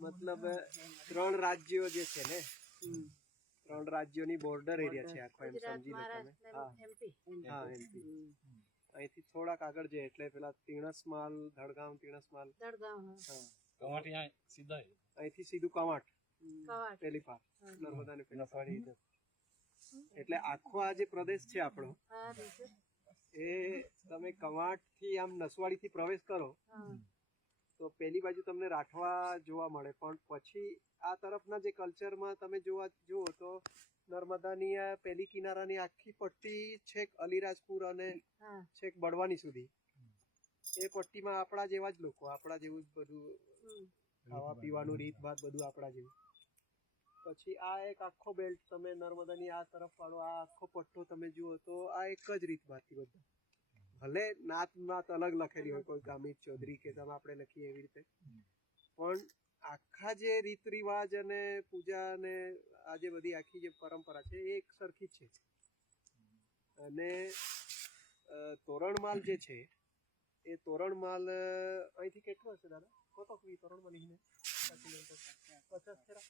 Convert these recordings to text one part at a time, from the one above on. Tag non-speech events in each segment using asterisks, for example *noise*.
મતલબ ત્રણ રાજ્યો જે છે ને ત્રણ રાજ્યોની બોર્ડર એરિયા છે આખો એમ સમજી લો તમે. હા. એમપી હા એમપી અહીંથી થોડાક આગળ જાય એટલે પેલા તીણસમાલ ધડગામ તીણસમાલ સીધા અહીંથી સીધું કવાટ. પેલી પાર. નર્મદાને પેલી એટલે આખો આ જે પ્રદેશ છે આપણો એ તમે કવાટથી આમ નસવાડી થી પ્રવેશ કરો. હા. તો પેલી બાજુ તમને રાઠવા જોવા મળે પણ પછી આ તરફના જે કલ્ચરમાં તમે જોવા જુઓ તો નર્મદાની આ પેલી કિનારાની આખી પટ્ટી છેક અલીરાજપુર અને છેક બળવાની સુધી. એ પટ્ટીમાં આપણા જેવા જ લોકો આપણા જેવું જ બધું ખાવા પીવાનું રીત ભાત બધું આપણા જેવું. પછી આ એક આખો બેલ્ટ તમે નર્મદાની આ તરફ વાળો આ આખો પટ્ટો તમે જુઓ તો આ એક જ રીત ભાતથી બધા. ભલે નાત નાત અલગ લખેલી હોય કોઈ ગામિત ચૌધરી કે તમે આપણે લખીએ એવી રીતે. પણ આખા જે રીત રિવાજ અને પૂજા અને આ જે બધી આખી જે પરંપરા છે એ એક સરખી જ છે. અને તોરણમાલ જે છે એ તોરણમાલ અહીંથી કેટલું હશે દાદા? કોતો કઈ તોરણમાલ લઈને પચાસ ખેરા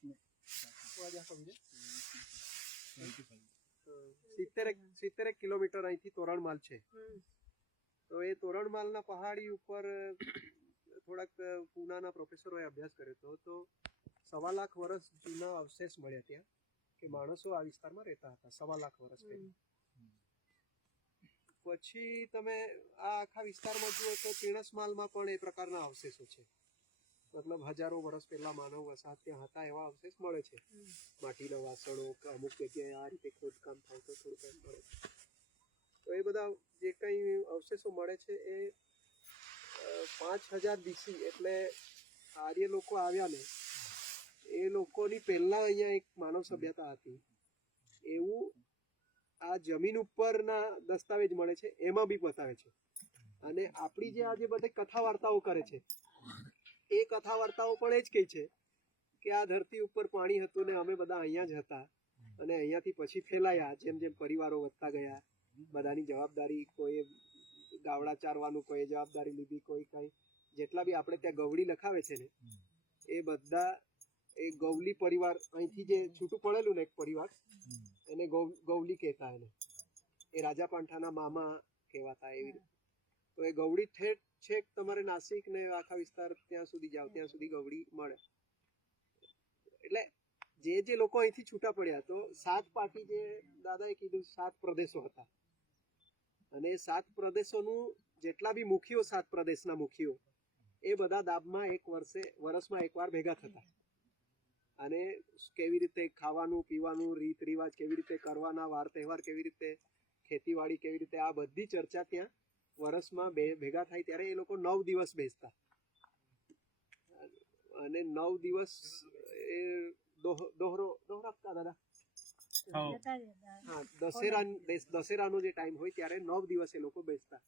તો સિત્તેર સિત્તેરેક કિલોમીટર અહીંથી તોરણમાલ છે. તો એ તોરણમાલના પહાડી ઉપર થોડાક પૂનાના પ્રોફેસરોએ અભ્યાસ કર્યો હતો. તો સવા લાખ વર્ષ જૂના અવશેષ મળ્યા ત્યાં કે માણસો આ વિસ્તારમાં રહેતા હતા સવા લાખ વર્ષ પહેલા. પછી તમે આ આખા વિસ્તારમાં જુઓ તો તીણસમાલમાં પણ એ પ્રકારના અવશેષો છે. મતલબ હજારો વર્ષ પહેલા માનવ વસાહત ત્યાં હતા એવા અવશેષ મળે છે. માટીના વાસણો અમુક જગ્યાએ આ રીતે ખોદકામ થાય તો થોડુંક એમ મળે છે. તો એ બધા જે કંઈ અવશેષો મળે છે એ પાંચ હજાર બીસી એટલે આર્ય લોકો આવ્યા ને, એ લોકોની પહેલાં અહીંયા એક માનવ સભ્યતા હતી. એવું આ જમીન ઉપરના દસ્તાવેજ મળે છે, એમાં બી બતાવે છે. અને આપણી જે આજે બધી કથા વાર્તાઓ કરે છે, એ કથા વાર્તાઓ પણ એ જ કહે છે કે આ ધરતી ઉપર પાણી હતું ને અમે બધા અહીંયા જ હતા અને અહીંયાથી પછી ફેલાયા, જેમ જેમ પરિવારો વધતા ગયા બધાની જવાબદારી કોઈ ગાવડા ચારવાનું, કોઈ જવાબદારી લીધી, કોઈ કઈ. જેટલા બી આપણે ત્યાં ગવડી લખાવે છે ને, એ બધા, એ ગૌલી પરિવાર, અહીંથી જે છૂટું પડેલું ને એક પરિવાર, એને ગૌલી કહેતા એને. એ રાજા પાંઠાના મામા કહેવાતા એવી રીતે. તો એ ગૌડી ઠેઠ છેક તમારે નાસિક ને આખા વિસ્તાર ત્યાં સુધી જાઓ, ત્યાં સુધી ગૌડી મળે. એટલે જે જે લોકો અહીંથી છૂટા પડ્યા, તો સાત પાર્ટી જે દાદાએ કીધું, સાત પ્રદેશો હતા. અને સાત પ્રદેશોનું જેટલા બી મુખીઓ સાત પ્રદેશના મુખીઓ, એ બધા દાબમાં એક વર્ષે વર્ષમાં એકવાર ભેગા થતા. અને કેવી રીતે ખાવાનું, પીવાનું, રીત રિવાજ કેવી રીતે કરવાના, વાર તહેવાર કેવી રીતે, ખેતીવાડી કેવી રીતે, આ બધી ચર્ચા ત્યાં વર્ષમાં બે, ભેગા થાય ત્યારે એ લોકો નવ દિવસ બેસતા. અને નવ દિવસ એ દોહરો દોહરો, દોહરાવતા દાદા. હા. દશેરા દશેરાનો જે ટાઈમ હોય ત્યારે નવ દિવસ એ લોકો બેસતા.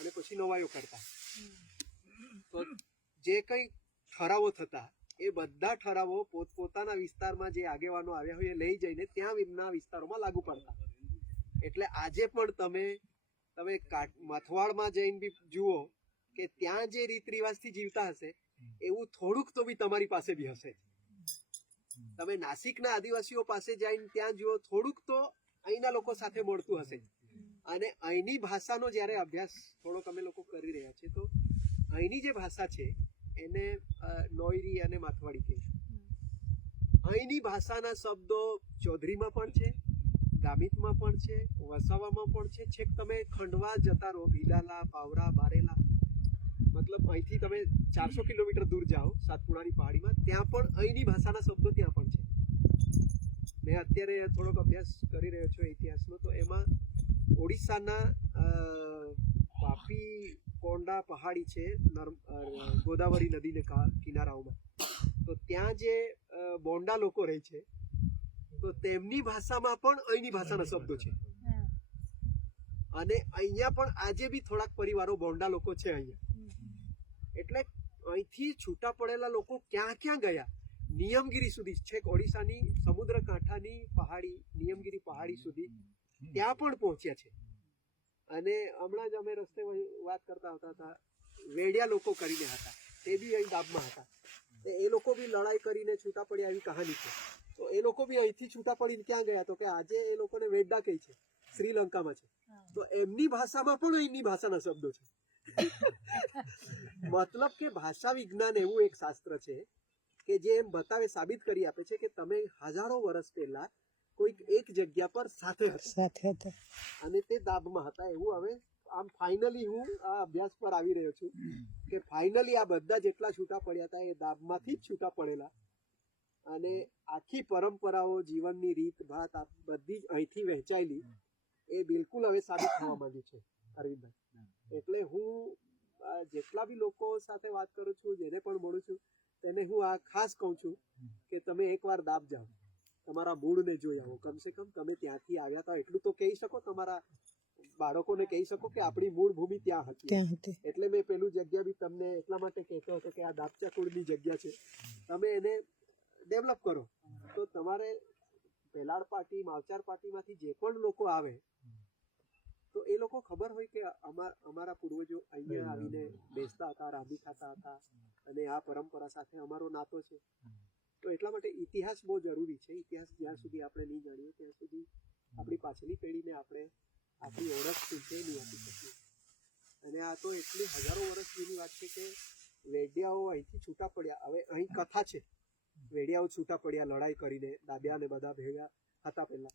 અને પછી નવાયો કરતા. તો જે કંઈ ઠરાવો થતા એ બધા ઠરાવો પોતપોતાના વિસ્તારમાં જે આગેવાનો આવ્યા હોય એ લઈ જઈને ત્યાં એમના વિસ્તારોમાં લાગુ પડતા. એટલે આજે પણ તમે તમે મથવાડમાં જઈને બી જુઓ કે ત્યાં જે રીત રિવાજથી જીવતા હશે એવું થોડુંક તો બી તમારી પાસે બી હશે. તમે નાસિકના આદિવાસીઓ પાસે જઈને ત્યાં જુઓ, થોડુંક તો અહીંના લોકો સાથે મળતું હશે. અને અહીંની ભાષાનો જ્યારે અભ્યાસ થોડોક અમે લોકો કરી રહ્યા છીએ, તો અહીંની જે ભાષા છે, એને નોયરી અને માથવાડી કહે છે. અહીંની ભાષાના શબ્દો ચૌધરીમાં પણ છે, ગામિતમાં પણ છે, વસાવામાં પણ છે. છેક તમે ખંડવા જતા રહો, ભીલાલા, પાવરા, બારેલા. મતલબ અહીંથી તમે ચારસો કિલોમીટર દૂર જાઓ, સાતપુડાની પહાડીમાં, ત્યાં પણ અહીંની ભાષાના શબ્દો ત્યાં પણ છે. મેં અત્યારે થોડોક અભ્યાસ કરી રહ્યો છું ઇતિહાસનો તો એમાં ઓડિશાના વાપી કોંડા પહાડી છે ગોદાવરી નદીને કિનારાઓમાં. તો ત્યાં જે બોંડા લોકો રહે છે તો તેમની ભાષામાં પણ અહીંની ભાષાના શબ્દો છે. અને અહીંયા પણ આજે બી થોડાક પરિવારો બોંડા લોકો છે અહીંયા. એટલે અહીંથી છૂટા પડેલા લોકો ક્યાં ક્યાં ગયા? નિયમગીરી સુધી છેક ઓડિશાની સમુદ્ર કાંઠાની પહાડી, નિયમગીરી પહાડી સુધી ત્યાં પણ પહોંચ્યા છે. અને હમણાં જ અમે રસ્તે વાત કરતા હતા હતા, વેડિયા લોકો કરીને હતા, તે બી અહીં દાબમાં હતા. તે એ લોકો બી લડાઈ કરીને છૂટા પડ્યા એવી કહાની છે. તો એ લોકો બી અહીંથી છૂટા પડીને ક્યાં ગયા? તો કે આજે એ લોકોને વેડડા કહી છે? શ્રીલંકામાં છે. તો એમની ભાષામાં પણ અહીંની ભાષાના શબ્દો છે. *laughs* મતલબ કે ભાષા વિજ્ઞાન એવું એક શાસ્ત્ર છે કે જે એમ બતાવે સાબિત કરી આપે છે કે તમે હજારો વર્ષ પહેલા કોઈક એક જગ્યા પર સાથે હતા. સાથે હતા. અને તે દાબમાં હતા. એવું હવે આમ ફાઇનલી હું આ અભ્યાસ પર આવી રહ્યો છું કે ફાઇનલી આ બધા જેટલા છૂટા પડ્યા હતા એ દાબમાંથી જ છૂટા પડેલા. અને આખી પરંપરાઓ જીવનની રીત ભાત આ બધી જ અહીંથી વહેંચાયેલી એ બિલકુલ હવે સાબિત થવા માંડી છે અરવિંદભાઈ. એટલે હું આ જેટલા બી લોકો સાથે વાત કરું છું જેને પણ મળું છું તેને હું આ ખાસ કહું છું કે તમે એકવાર દાબ જાઓ. તમારા મૂળને જોઈ આવો. કમસે કમ તમે ત્યાંથી આવ્યા હતા એટલું તો કહી શકો તમારા બાળકોને કહી શકો કે આપણી મૂળ ભૂમિ ત્યાં હતી. એટલે મેં પેલું જગ્યા બી તમને એટલા માટે કહેતો હતો કે આ દાપચા કુળની જગ્યા છે. તમે એને ડેવલપ કરો. તો તમારે પેલાડ પાર્ટી માવચાર પાર્ટીમાંથી જે પણ લોકો આવે તો એ લોકો ખબર હોય કે અમાર અમારા પૂર્વજો અહીંયા આવીને બેસતા હતા રાંધી ખાતા હતા. અને આ પરંપરા સાથે અમારો નાતો છે. તો એટલા માટે ઇતિહાસ બહુ જરૂરી છે. ઇતિહાસ જ્યાં સુધી આપણે નહીં જાણીએ ત્યાં સુધી આપણી પાછલી પેઢીને આપણે આપણી ઓળખ શું છે નહીં આપી શકીએ. અને આ તો એટલી હજારો વર્ષ જૂની વાત છે કે વેડિયાઓ અહીંથી છૂટા પડ્યા. હવે અહીં કથા છે. વેડિયાઓ છૂટા પડ્યા લડાઈ કરીને દાબ્યા ને બધા ભેગા હતા પહેલા.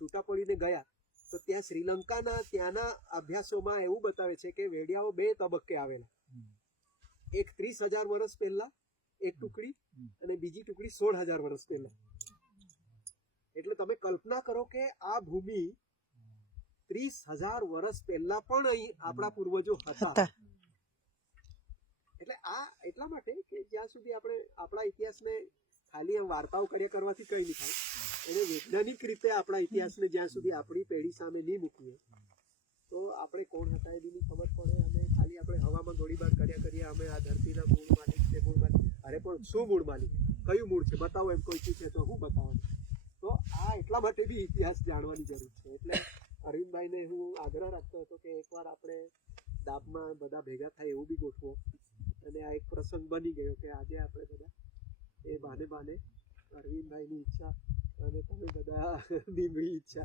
છૂટા પડીને ગયા. તો ત્યાં શ્રીલંકાના ત્યાંના અભ્યાસોમાં એવું બતાવે છે કે વેડિયાઓ બે તબક્કે આવેલા. એક ત્રીસ હજાર વર્ષ પહેલા એક ટુકડી અને બીજી ટુકડી સોળ હજાર વર્ષ પહેલા. એટલે તમે કલ્પના કરો કે આ ભૂમિ ત્રીસ હજાર વર્ષ પહેલા પણ અહીં આપણા પૂર્વજો હતા. એટલે આ એટલા માટે કે જ્યાં સુધી આપણે આપણા ઇતિહાસને ખાલી એમ વાર્તાઓ કર્યા કરવાથી કઈ નહીં થાય એને વૈજ્ઞાનિક રીતે આપણા ઇતિહાસને જ્યાં સુધી આપણી પેઢી સામે નહીં મૂકીએ તો આપણે કોણ હતા એ ખબર પડે. આપણે હવામાં ગોળીબાર કર્યા કરીએ, અમે આ ધરતીના મૂળ માલિક છે, મૂળ માલિક. અરે, પણ શું મૂળ માલિક? કયું મૂળ છે? બતાવો એમ કોઈ પૂછે તો હું બતાવવાનું તો આ એટલા માટે બી ઇતિહાસ જાણવાની જરૂર છે. એટલે અરવિંદભાઈને હું આગ્રહ રાખતો હતો કે એકવાર આપણે દાબમાં બધા ભેગા થાય એવું બી ગોઠવો. અને આ એક પ્રસંગ બની ગયો કે આજે આપણે બધા એ બાને બાને અરવિંદભાઈની ઈચ્છા અને તમે બધા ની ઈચ્છા.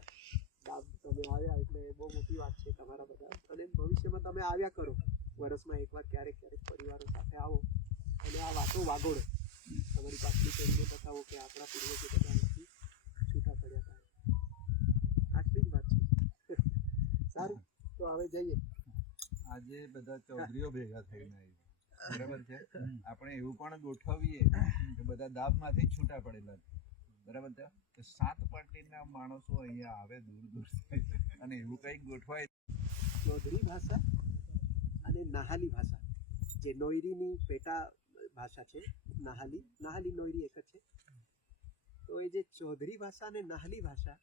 તમે આવ્યા એટલે બહુ મોટી વાત છે તમારા બધા. અને ભવિષ્યમાં તમે આવ્યા કરો. વર્ષમાં એકવાર ક્યારેક ક્યારેક પરિવારો સાથે આવો અને આ વાતો વાગોડો તમારી પાછલી પેઢીને બતાવો કે આપણા પૂર્વજો બધા અહીંથી છૂટા પડ્યા હતા. આટલી જ વાત છે. સારું તો હવે જઈએ. આજે બધા ચૌધરીઓ ભેગા થઈને આવી બરાબર છે? આપણે એવું પણ ગોઠવીએ કે બધા દાબમાંથી છૂટા પડેલા બરાબર છે? કે સાત પાર્ટીના માણસો અહીંયા આવે દૂર દૂર અને એવું કંઈક ગોઠવાય. ચૌધરી ભાષા? અને નાહાલી ભાષા જે નોયરીની પેટા ભાષા છે નાહાલી નાહાલી નોયરી એક જ છે. તો એ જે ચૌધરી ભાષા અને નાહાલી ભાષા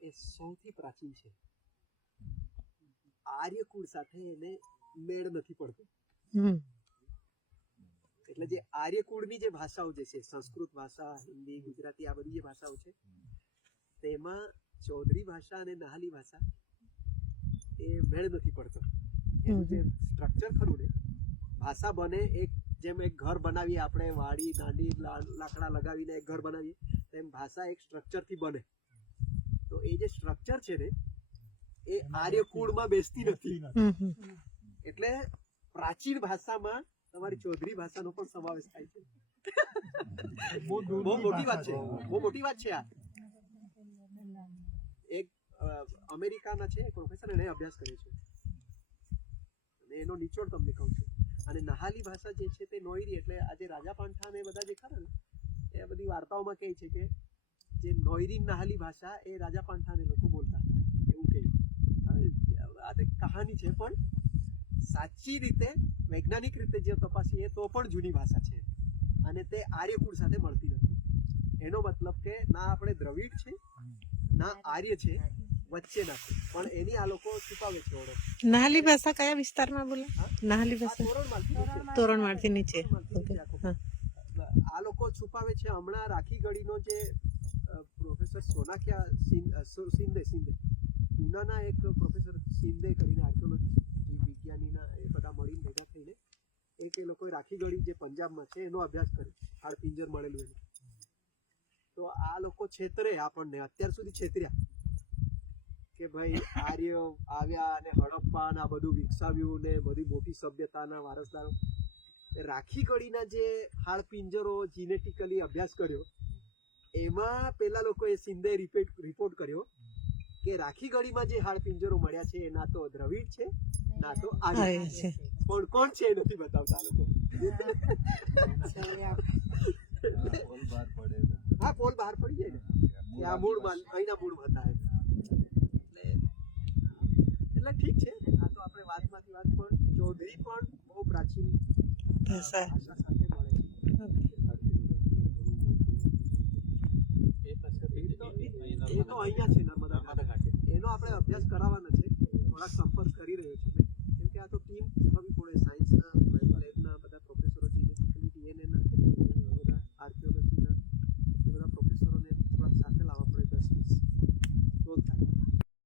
એ સૌથી પ્રાચીન છે. આર્યકુળ સાથે એને મેળ નથી પડતો. એટલે જે આર્યકુળની જે ભાષાઓ જે છે સંસ્કૃત ભાષા હિન્દી ગુજરાતી આ બધી જે ભાષાઓ છે તેમાં ચૌધરી ભાષા અને નાહાલી ભાષા એ મેળ નથી પડતો. એનું જે સ્ટ્રક્ચર ખરું ને ભાષા બને એક જેમ એક ઘર બનાવીએ આપણે વાડી દાંડી લાકડા લગાવીને એક ઘર બનાવીએ તેમ ભાષા એક સ્ટ્રક્ચરથી બને. તો એ જે સ્ટ્રક્ચર છે ને એ આર્યકુળમાં બેસતી નથી. એટલે પ્રાચીન ભાષામાં તમારી ચૌધરી ભાષાનો પણ સમાવેશ થાય છે. બહુ મોટી વાત છે. બહુ મોટી વાત છે આ. એક અમેરિકાના છે પ્રોફેસર એને અભ્યાસ કર્યો છે. એનો નિચોડ તમને કહું છું. અને નહાલી ભાષા જે છે તે નોયરી એટલે આજે રાજા પાંઠા ને બધા જે ખરા ને, એ બધી વાર્તાઓમાં કહે છે કે જે નોયરી નહાલી ભાષા એ રાજા પાંઠાને લોકો બોલતા એવું કહે. આ તો કહાની છે, પણ સાચી રીતે, વૈજ્ઞાનિક રીતે જે તપાસીએ તો પણ જૂની ભાષા છે. અને તે આર્યકુળ સાથે મળતી નથી. એનો મતલબ કે ના આપણે દ્રવિડ છે, ના આર્ય છે વચ્ચેના પણ એની આ લોકો છુપાવે છે ઓળખ. નાહલી ભાષા કયા વિસ્તારમાં બોલે? નાહલી ભાષા. તોરણમાળથી નીચે. આ લોકો છુપાવે છે હમણાં રાખી ગઢીનો જે પ્રોફેસર સોનાખ્યા સિંધે સિંધે ઉનાના એક પ્રોફેસર સિંધે કરીને આર્કિયોલોજી વિજ્ઞાનીના એ બધા મળીને ભેગા થઈને એક એ લોકોએ રાખી ગળી જે પંજાબમાં છે એનો અભ્યાસ કર્યો. હાડપિંજર મળેલું એને. તો આ લોકો છેતરે આપણને. અત્યાર સુધી છેતર્યા. કે ભાઈ આર્ય આવ્યા અને હડપ્પા આ બધું વિકસાવ્યું ને બધી મોટી સભ્યતાના વારસદારો. રાખી કડીના જે હાડપિંજરો જીનેટિકલી અભ્યાસ કર્યો એમાં પેલા લોકોએ સિંધે રિપેટ રિપોર્ટ કર્યો કે રાખી ગળીમાં જે હાડપિંજરો મળ્યા છે એ ના તો દ્રવિડ છે ના તો આર્ય છે. પણ કોણ છે એ નથી બતાવતા લોકો. પોલ બહાર પડે. હા પોલ બહાર પડી જાય ને. આ મૂળમાં અહીંના મૂળ હતા એટલે ઠીક છે. આ તો આપણે વાતમાંથી વાત પણ ચૌધરી પણ બહુ પ્રાચીન ભાષા સાથે મળે છે. એ તો અહીંયા છે નર્મદા ઘાટે. એનો આપણે અભ્યાસ કરાવવાનો છે. થોડાક સંપર્ક કરી રહ્યો છું. કેમ કે આ તો ટીમ પડે સાયન્સના લેબના બધા